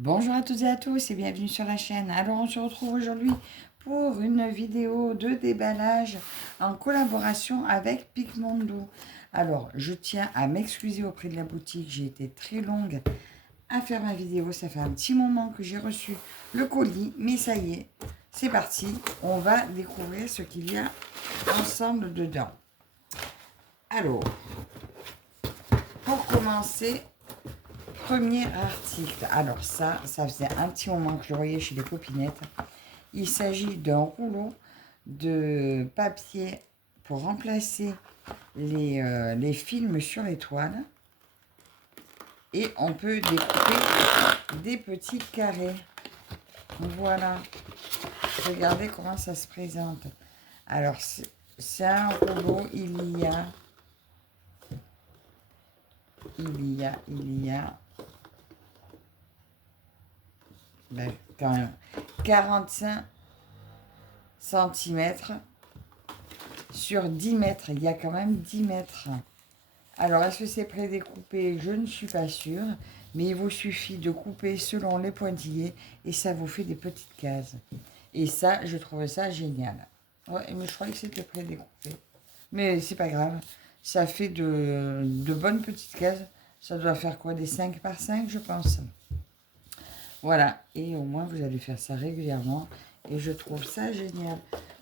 Bonjour à toutes et à tous et bienvenue sur la chaîne. Alors on se retrouve aujourd'hui pour une vidéo de déballage en collaboration avec Picmondo. Alors je tiens à m'excuser auprès de la boutique, j'ai été très longue à faire ma vidéo. Ça fait un petit moment que j'ai reçu le colis, mais ça y est, c'est parti. On va découvrir ce qu'il y a ensemble dedans. Alors, pour commencer, premier article. Alors ça faisait un petit moment que je le voyais chez les copinettes. Il s'agit d'un rouleau de papier pour remplacer les films sur les toiles. Et on peut découper des petits carrés. Voilà. Regardez comment ça se présente. Alors, c'est un rouleau. Il y a ben, quand même 45 centimètres sur 10 mètres. Il y a quand même 10 mètres. Alors, est-ce que c'est prédécoupé? Je ne suis pas sûre. Mais il vous suffit de couper selon les pointillés et ça vous fait des petites cases. Et ça, je trouve ça génial. Ouais, mais je croyais que c'était prédécoupé. Mais c'est pas grave. Ça fait de bonnes petites cases. Ça doit faire quoi? Des 5 par 5, je pense. Voilà. Et au moins, vous allez faire ça régulièrement. Et je trouve ça génial.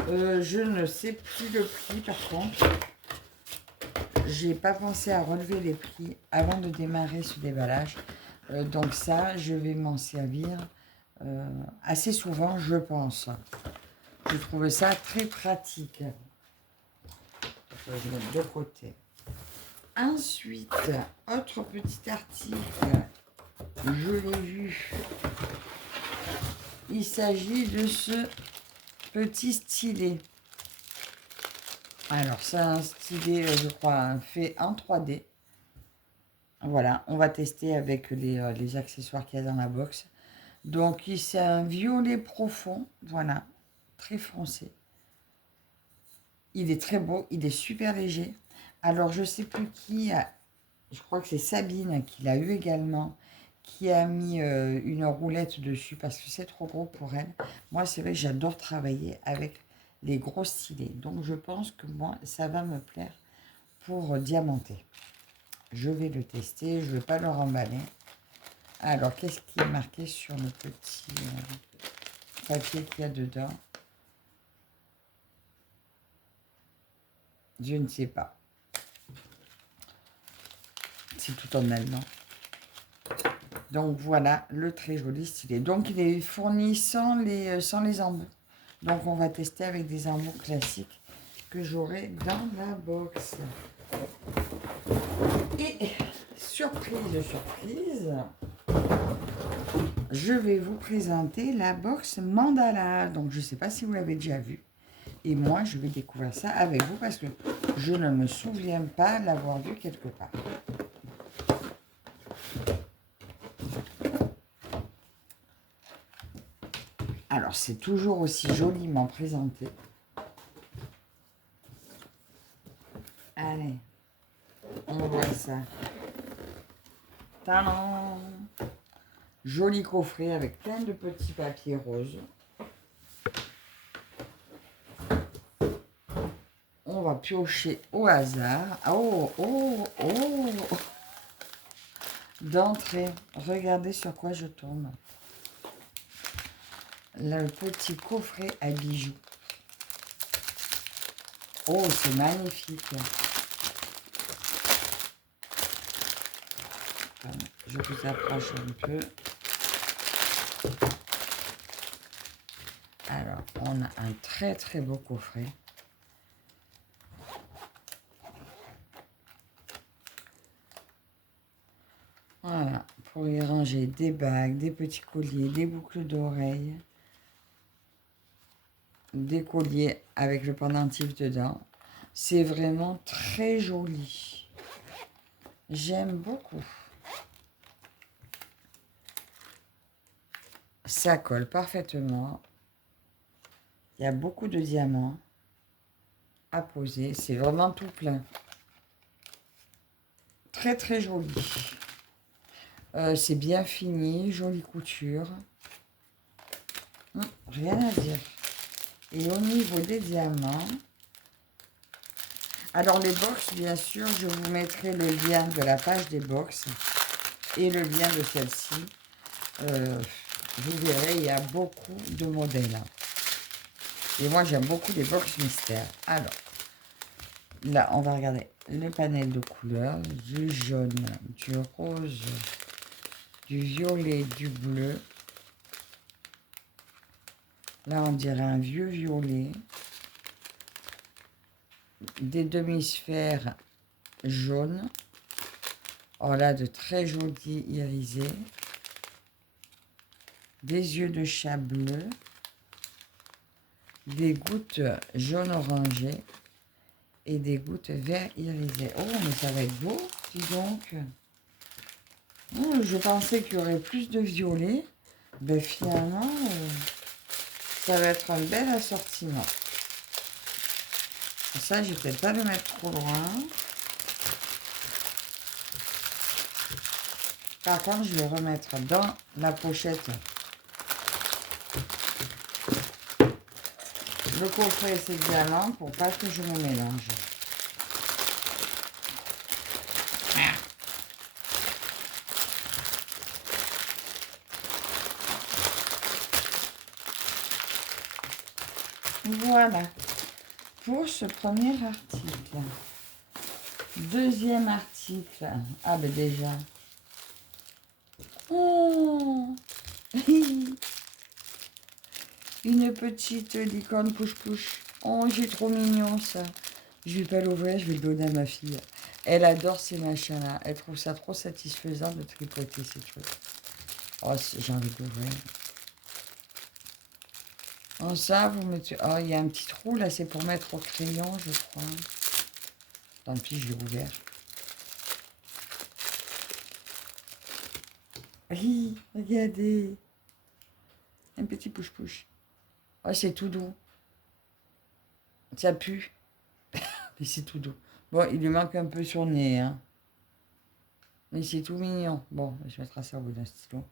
Je ne sais plus le prix, par contre. J'ai pas pensé à relever les prix avant de démarrer ce déballage. Donc ça, je vais m'en servir assez souvent, je pense. Je trouve ça très pratique. Je vais le mettre de côté. Ensuite, autre petit article, je l'ai vu. Il s'agit de ce petit stylet. Alors, c'est un stylet, je crois, fait en 3D. Voilà, on va tester avec les accessoires qu'il y a dans la box. Donc, c'est un violet profond, voilà, très foncé. Il est très beau, il est super léger. Alors, je ne sais plus qui a, je crois que c'est Sabine qui l'a eu également, qui a mis une roulette dessus parce que c'est trop gros pour elle. Moi, c'est vrai que j'adore travailler avec les gros stylets. Donc, je pense que moi, ça va me plaire pour diamanter. Je vais le tester, je ne vais pas le remballer. Alors, qu'est-ce qui est marqué sur le petit papier qu'il y a dedans? Je ne sais pas. C'est tout en allemand. Donc, voilà le très joli stylet. Donc, il est fourni sans les embouts. Donc, on va tester avec des embouts classiques que j'aurai dans la box. Et, surprise, surprise, je vais vous présenter la box Mandala. Donc, je ne sais pas si vous l'avez déjà vue. Et moi, je vais découvrir ça avec vous parce que je ne me souviens pas l'avoir vu quelque part. Alors, c'est toujours aussi joliment présenté. Allez, on voit ça. Tadam! Joli coffret avec plein de petits papiers roses. On va piocher au hasard. Oh, oh, oh! D'entrée, regardez sur quoi je tombe. Le petit coffret à bijoux. Oh, c'est magnifique. Je vous approche un peu. Alors, on a un très très beau coffret. Voilà, pour y ranger des bagues, des petits colliers, des boucles d'oreilles, des colliers avec le pendentif dedans. C'est vraiment très joli. J'aime beaucoup. Ça colle parfaitement. Il y a beaucoup de diamants à poser. C'est vraiment tout plein. Très très joli. C'est bien fini, jolie couture. Rien à dire. Et au niveau des diamants, alors les box, bien sûr, je vous mettrai le lien de la page des box et le lien de celle-ci. Vous verrez, il y a beaucoup de modèles. Et moi, j'aime beaucoup les box mystères. Alors, là, on va regarder le panel de couleurs. Du jaune, du rose, du violet, du bleu. Là, on dirait un vieux violet. Des demi-sphères jaunes. Oh là, de très jolis irisés. Des yeux de chat bleu. Des gouttes jaune orangé. Et des gouttes vert irisé. Oh, mais ça va être beau, dis donc. Oh, je pensais qu'il y aurait plus de violet. Ben finalement, ça va être un bel assortiment. Ça, je vais peut-être pas le mettre trop loin. Par contre, je vais remettre dans la pochette le coffret et ses diamants pour pas que je me mélange. Voilà pour ce premier article. Deuxième article. Ah ben déjà. Oh une petite licorne push-push. Oh, j'ai trop mignon ça. Je vais pas l'ouvrir, je vais le donner à ma fille. Elle adore ces machins-là. Elle trouve ça trop satisfaisant de tripoter ces trucs. Oh, j'ai envie d'ouvrir. Oh, ça, vous mettez... Oh, il y a un petit trou, là, c'est pour mettre au crayon, je crois. Tant pis, je l'ai ouvert. Oui, regardez. Un petit push-push. Oh, c'est tout doux. Ça pue. Mais c'est tout doux. Bon, il lui manque un peu sur le nez, hein. Mais c'est tout mignon. Bon, je mettrai ça au bout d'un stylo.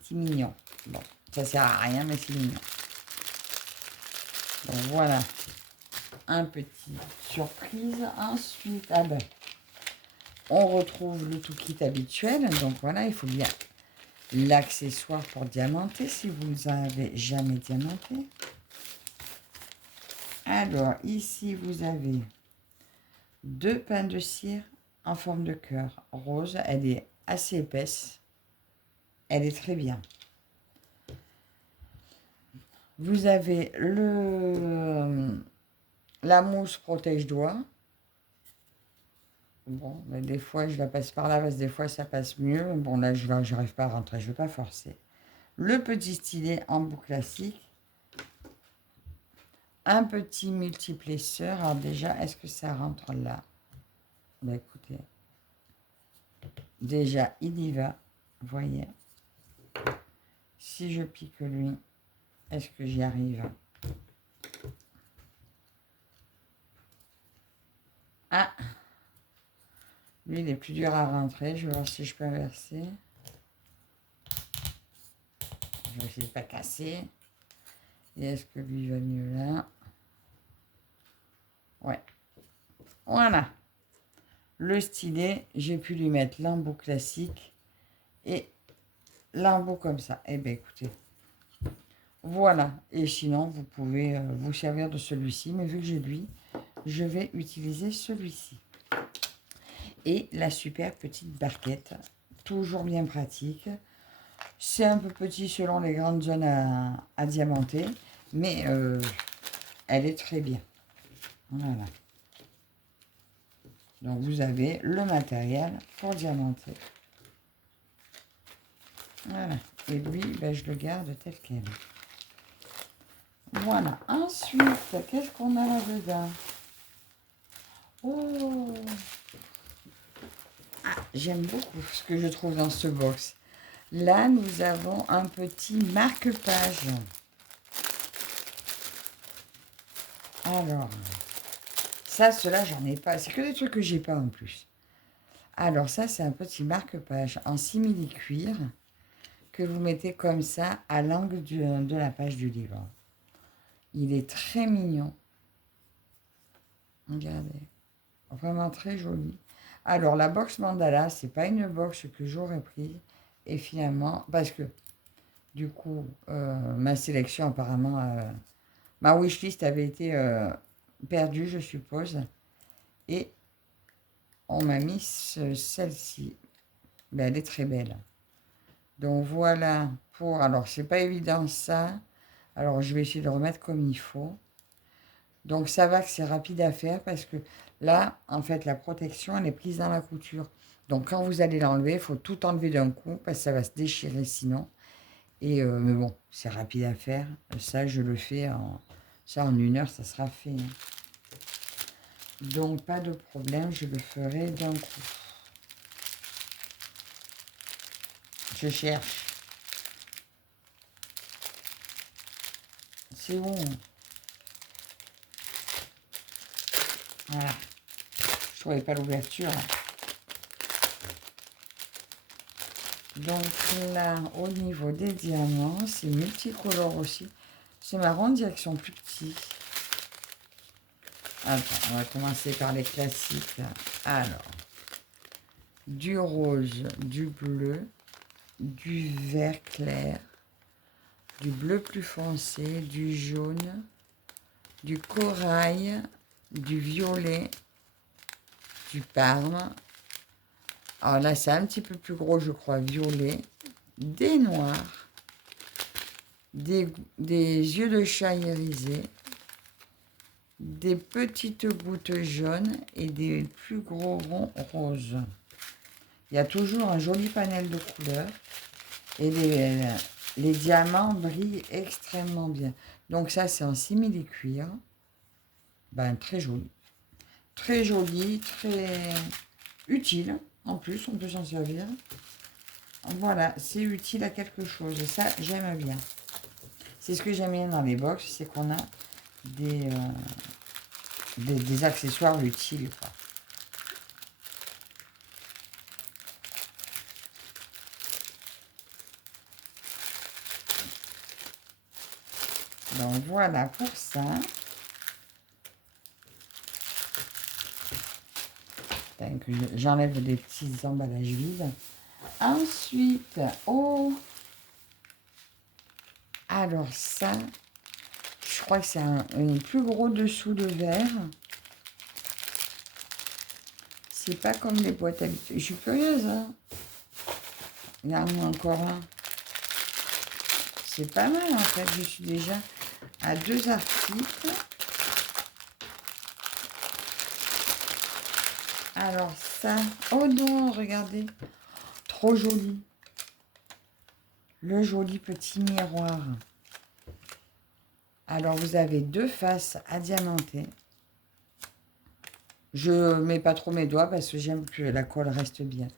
C'est mignon. Bon, ça sert à rien, mais c'est mignon. Donc voilà. Un petit surprise. Ensuite, ah ben, on retrouve le tout kit habituel. Donc voilà, il faut bien l'accessoire pour diamanter si vous n'avez jamais diamanté. Alors, ici, vous avez 2 pains de cire en forme de cœur rose. Elle est assez épaisse. Elle est très bien. Vous avez la mousse protège-doigts. Bon, mais des fois, je la passe par là, parce que des fois, ça passe mieux. Bon, là, je n'arrive pas à rentrer, je ne vais pas forcer. Le petit stylet en bout classique. Un petit multiplesseur. Alors déjà, est-ce que ça rentre là? Ben, écoutez. Déjà, il y va. Vous voyez. Si je pique lui, est-ce que j'y arrive? Ah! Lui, il est plus dur à rentrer. Je vais voir si je peux inverser. Je vais essayer de ne pas casser. Et est-ce que lui va mieux là? Ouais. Voilà. Le stylet, j'ai pu lui mettre l'embout classique et l'embout comme ça. Eh bien, écoutez. Voilà. Et sinon, vous pouvez vous servir de celui-ci. Mais vu que j'ai lui, je vais utiliser celui-ci. Et la super petite barquette. Toujours bien pratique. C'est un peu petit selon les grandes zones à diamanter. Mais elle est très bien. Voilà. Donc, vous avez le matériel pour diamanter. Voilà. Et lui, ben, je le garde tel quel. Voilà. Ensuite, qu'est-ce qu'on a là-dedans? Oh! Ah, j'aime beaucoup ce que je trouve dans ce box. Là, nous avons un petit marque-page. Alors, ça, cela, j'en ai pas. C'est que des trucs que j'ai pas en plus. Alors ça, c'est un petit marque-page en simili-cuir que vous mettez comme ça à l'angle de la page du livre. Il est très mignon. Regardez. Vraiment très joli. Alors, la box mandala, c'est pas une box que j'aurais prise. Et finalement, parce que du coup, ma sélection apparemment, ma wishlist avait été perdue, je suppose. Et on m'a mis celle-ci. Ben, elle est très belle. Donc voilà pour... Alors, c'est pas évident ça. Alors, je vais essayer de remettre comme il faut. Donc, ça va que c'est rapide à faire parce que là, en fait, la protection, elle est prise dans la couture. Donc, quand vous allez l'enlever, il faut tout enlever d'un coup parce que ça va se déchirer sinon. Et, mais bon, c'est rapide à faire. Ça, je le fais en... Ça, en 1 heure, ça sera fait, hein. Donc, pas de problème, je le ferai d'un coup. Je cherche. C'est bon. Voilà. Je trouvais pas l'ouverture. Donc là, au niveau des diamants, c'est multicolore aussi. C'est marrant, on dirait qu'ils sont plus petits. Attends, on va commencer par les classiques. Alors, du rose, du bleu, du vert clair, du bleu plus foncé, du jaune, du corail, du violet, du parme. Alors là, c'est un petit peu plus gros, je crois, violet, des noirs, des yeux de chat irisés, des petites gouttes jaunes et des plus gros ronds roses. Il y a toujours un joli panel de couleurs et les diamants brillent extrêmement bien. Donc ça, c'est en simili-cuir. Ben, très joli. Très joli, très utile. En plus, on peut s'en servir. Voilà, c'est utile à quelque chose. Et ça, j'aime bien. C'est ce que j'aime bien dans les box, c'est qu'on a des accessoires utiles, quoi. Donc voilà pour ça. J'enlève des petits emballages vides. Ensuite, oh, alors ça, je crois que c'est un plus gros dessous de verre. C'est pas comme les boîtes habituelles. Je suis curieuse, hein. Il y en a encore un. C'est pas mal en fait. Je suis déjà à 2 articles. Alors ça, oh non, regardez, trop joli. Le joli petit miroir. Alors vous avez 2 faces à diamanter. Je mets pas trop mes doigts parce que j'aime que la colle reste bien.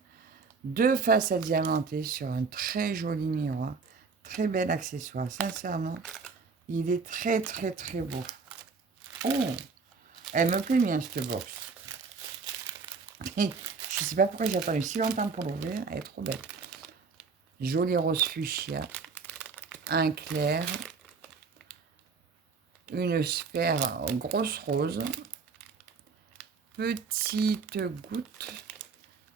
2 faces à diamanter sur un très joli miroir. Très bel accessoire. Sincèrement, il est très très très beau. Oh, elle me plaît bien cette box. Je sais pas pourquoi j'ai attendu si longtemps pour l'ouvrir. Elle est trop belle. Joli rose fuchsia. Un clair. Une sphère grosse rose. Petite goutte.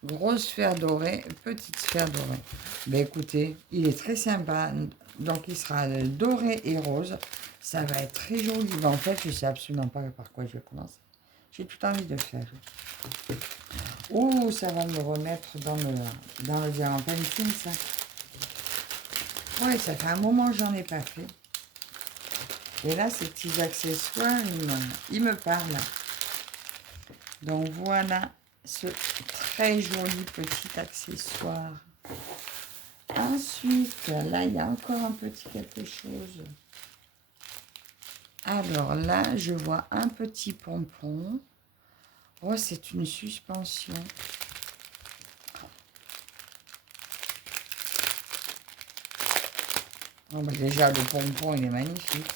Grosse sphère dorée. Petite sphère dorée. Ben écoutez, il est très sympa. Donc il sera doré et rose. Ça va être très joli. Ben, en fait, je sais absolument pas par quoi je vais commencer. J'ai tout envie de faire. Oh, ça va me remettre dans le diamant painting, ça. Ouais, ça fait un moment que j'en ai pas fait. Et là, ces petits accessoires, ils me parlent. Donc voilà ce très joli petit accessoire. Ensuite, là, il y a encore un petit quelque chose. Alors là, je vois un petit pompon. Oh, c'est une suspension. Oh, bah déjà, le pompon, il est magnifique.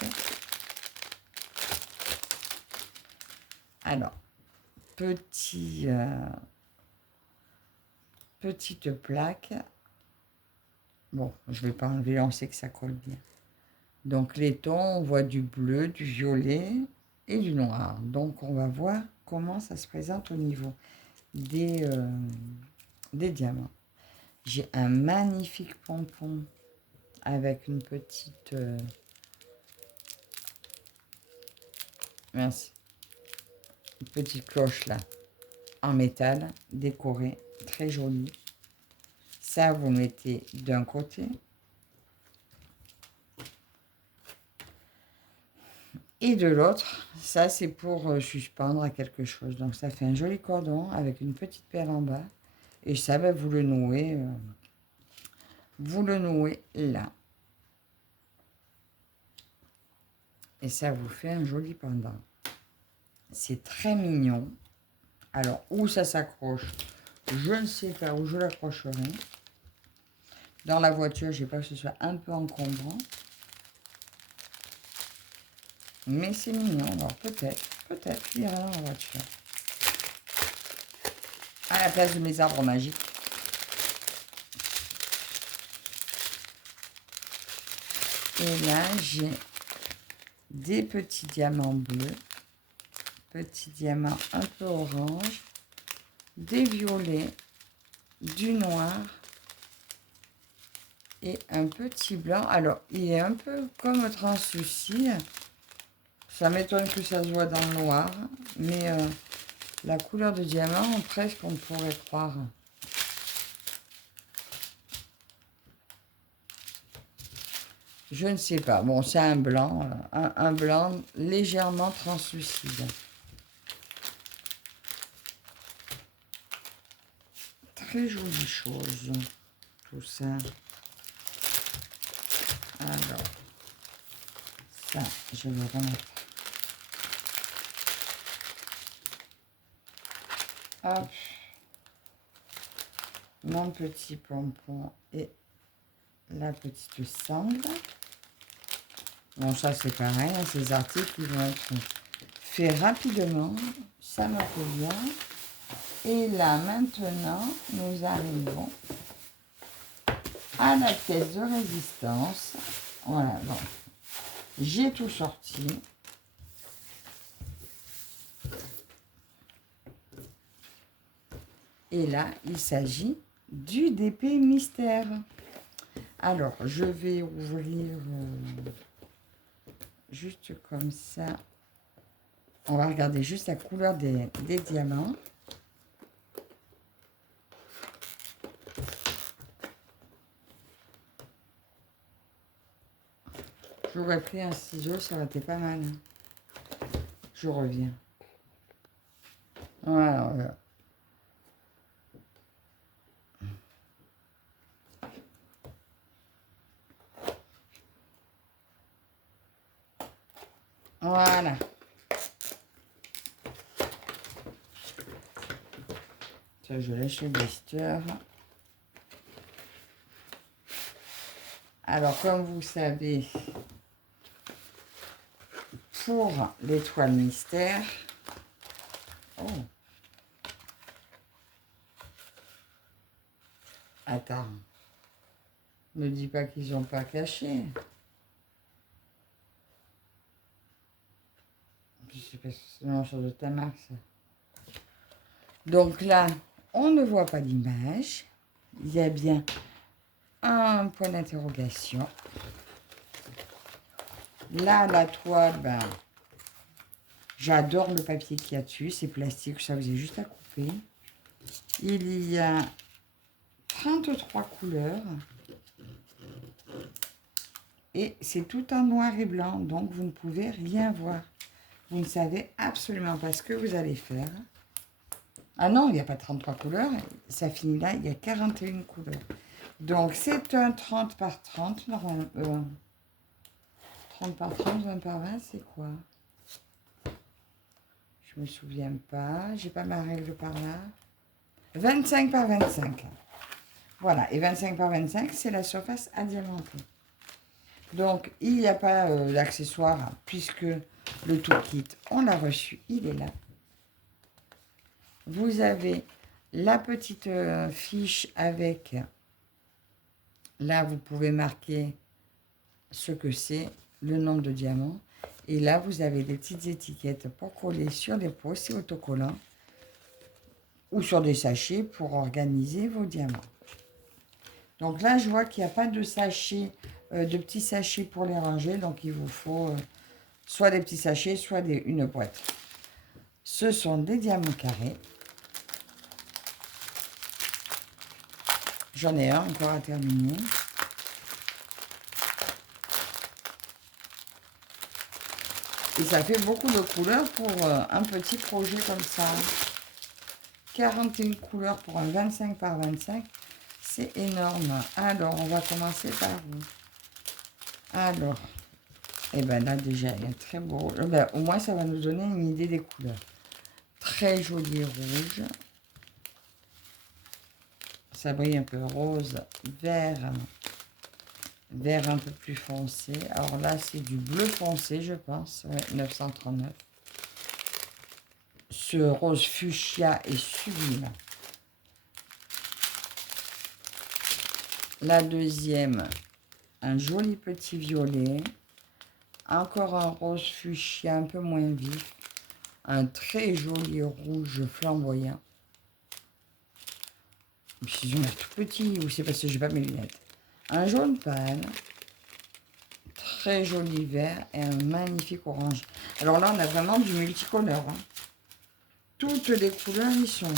Alors, petit petite plaque. Bon, je ne vais pas enlever, on sait que ça colle bien. Donc les tons, on voit du bleu, du violet et du noir. Donc on va voir comment ça se présente au niveau des diamants. J'ai un magnifique pompon avec une petite... mince, une petite cloche là, en métal, décorée, très jolie. Ça, vous mettez d'un côté. Et de l'autre, ça c'est pour suspendre à quelque chose. Donc ça fait un joli cordon avec une petite perle en bas. Et ça, ben, vous le nouez là. Et ça vous fait un joli pendant. C'est très mignon. Alors, où ça s'accroche, je ne sais pas où je l'accrocherai. Dans la voiture, j'ai peur que ce soit un peu encombrant. Mais c'est mignon, alors peut-être, il ira dans la voiture. À la place de mes arbres magiques. Et là, j'ai des petits diamants bleus, petits diamants un peu orange, des violets, du noir et un petit blanc. Alors, il est un peu comme translucide. Ça m'étonne que ça se voit dans le noir, mais la couleur de diamant, presque on pourrait croire. Je ne sais pas. Bon, c'est un blanc, un blanc légèrement translucide. Très jolie chose, tout ça. Alors, ça, je vais remettre. Hop. Mon petit pompon et la petite sangle. Bon, ça c'est pareil, hein, ces articles qui vont être faits rapidement. Ça me fait bien. Et là, maintenant, nous arrivons à la pièce de résistance. Voilà, bon. J'ai tout sorti. Et là, il s'agit du DP Mystère. Alors, je vais ouvrir juste comme ça. On va regarder juste la couleur des diamants. J'aurais pris un ciseau, ça aurait été pas mal. Je reviens. Voilà, voilà. Voilà. Ça, je laisse le blister. Alors, comme vous savez, pour l'étoile mystère, oh, attends, ne dis pas qu'ils n'ont pas caché. Je sais pas si c'est une chose de ta marque, ça. Donc là, on ne voit pas d'image. Il y a bien un point d'interrogation. Là, la toile, ben, j'adore le papier qu'il y a dessus. C'est plastique, ça vous est juste à couper. Il y a 33 couleurs. Et c'est tout en noir et blanc, donc vous ne pouvez rien voir. Vous ne savez absolument pas ce que vous allez faire. Ah non, il n'y a pas 33 couleurs. Ça finit là, il y a 41 couleurs. Donc, c'est un 30 par 30. Normalement, 30 par 30, 20 par 20, c'est quoi? Je me souviens pas. J'ai pas ma règle par là. 25 par 25. Voilà. Et 25 par 25, c'est la surface à diamanter. Donc, il n'y a pas d'accessoire puisque le tout kit, on l'a reçu. Il est là. Vous avez La petite fiche avec, là vous pouvez marquer ce que c'est, le nombre de diamants. Et là vous avez des petites étiquettes pour coller sur les pots, c'est autocollant. Ou sur des sachets pour organiser vos diamants. Donc là je vois qu'il n'y a pas de sachets, de petits sachets pour les ranger. Donc il vous faut soit des petits sachets, soit une boîte. Ce sont des diamants carrés. J'en ai un encore à terminer. Et ça fait beaucoup de couleurs pour un petit projet comme ça. 41 couleurs pour un 25 par 25. C'est énorme. Alors, on va commencer par où? Alors, et ben là déjà, il y a très beau. Ben, au moins, ça va nous donner une idée des couleurs. Très joli rouge. Ça brille un peu rose, vert. Vert un peu plus foncé. Alors là, c'est du bleu foncé, je pense. Ouais, 939. Ce rose fuchsia est sublime. La deuxième, un joli petit violet. Encore un rose fuchsia un peu moins vif. Un très joli rouge flamboyant. Ils ont l'air tout petits, ou c'est parce que je n'ai pas mes lunettes. Un jaune pâle. Très joli vert et un magnifique orange. Alors là, on a vraiment du multicolore. Hein. Toutes les couleurs y sont.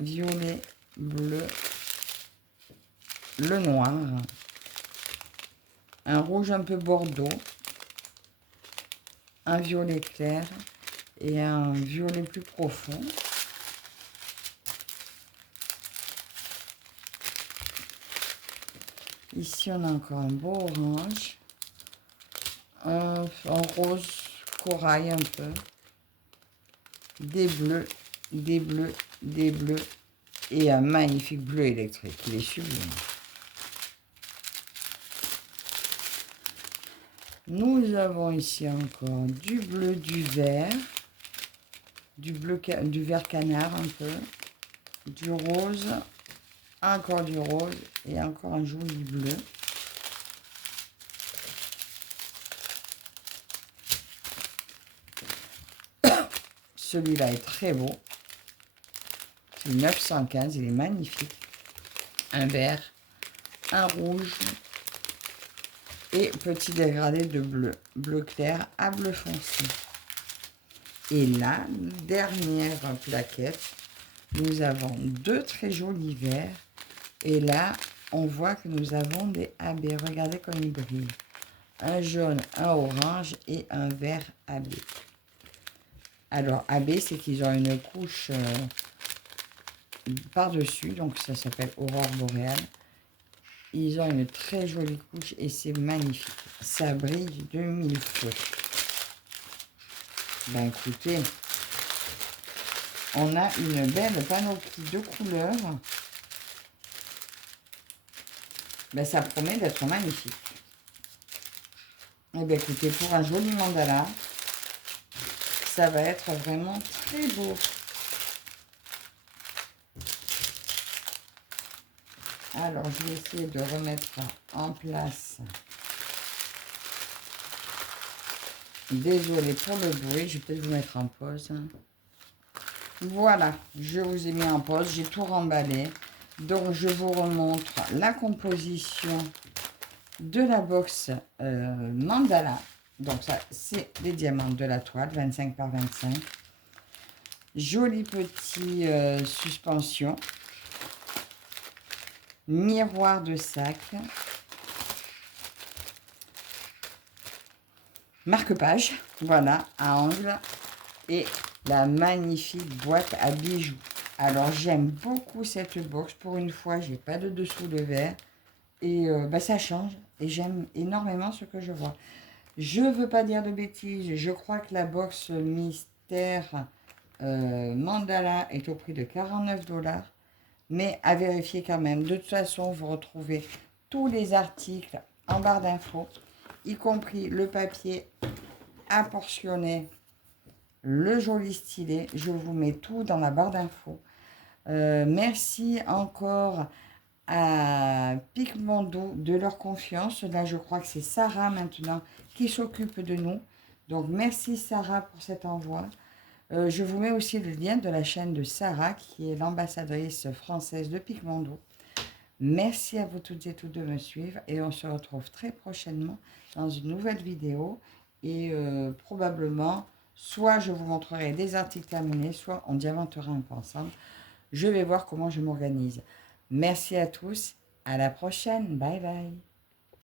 Violet, bleu, le noir, un rouge un peu bordeaux, un violet clair et un violet plus profond. Ici, on a encore un beau orange, un rose corail un peu, des bleus, des bleus, des bleus et un magnifique bleu électrique. Il est sublime. Nous avons ici encore du bleu, du vert, du vert canard un peu, du rose, encore du rose et encore un joli bleu. Celui-là est très beau. C'est 915, il est magnifique. Un vert, un rouge et petit dégradé de bleu. Bleu clair à bleu foncé. Et la dernière plaquette, nous avons deux très jolis verts. Et là, on voit que nous avons des AB. Regardez comme ils brillent. Un jaune, un orange et un vert AB. Alors, AB, c'est qu'ils ont une couche par-dessus. Donc, ça s'appelle Aurore boréale. Ils ont une très jolie couche et c'est magnifique. Ça brille de mille feux. Ben, écoutez, on a une belle panoplie de couleurs. Ben, ça promet d'être magnifique. Et bien, écoutez, pour un joli mandala, ça va être vraiment très beau. Alors, je vais essayer de remettre en place. Désolée pour le bruit, je vais peut-être vous mettre en pause. Voilà, je vous ai mis en pause, j'ai tout remballé. Donc, je vous remontre la composition de la box mandala. Donc, ça, c'est des diamants de la toile, 25 par 25. Joli petit suspension. Miroir de sac. Marque-page, voilà, à angle. Et la magnifique boîte à bijoux. Alors, j'aime beaucoup cette box. Pour une fois, j'ai pas de dessous de verre. Et bah, ça change. Et j'aime énormément ce que je vois. Je ne veux pas dire de bêtises. Je crois que la box mystère mandala est au prix de 49 $. Mais à vérifier quand même. De toute façon, vous retrouvez tous les articles en barre d'infos, y compris le papier à portionner le joli stylet. Je vous mets tout dans la barre d'infos. Merci encore à Picmondo de leur confiance. Là, je crois que c'est Sarah maintenant qui s'occupe de nous. Donc, merci Sarah pour cet envoi. Je vous mets aussi le lien de la chaîne de Sarah, qui est l'ambassadrice française de Picmondo. Merci à vous toutes et tous de me suivre et on se retrouve très prochainement dans une nouvelle vidéo. Et probablement, soit je vous montrerai des articles terminés, soit on diamantera un peu ensemble. Je vais voir comment je m'organise. Merci à tous. À la prochaine. Bye bye.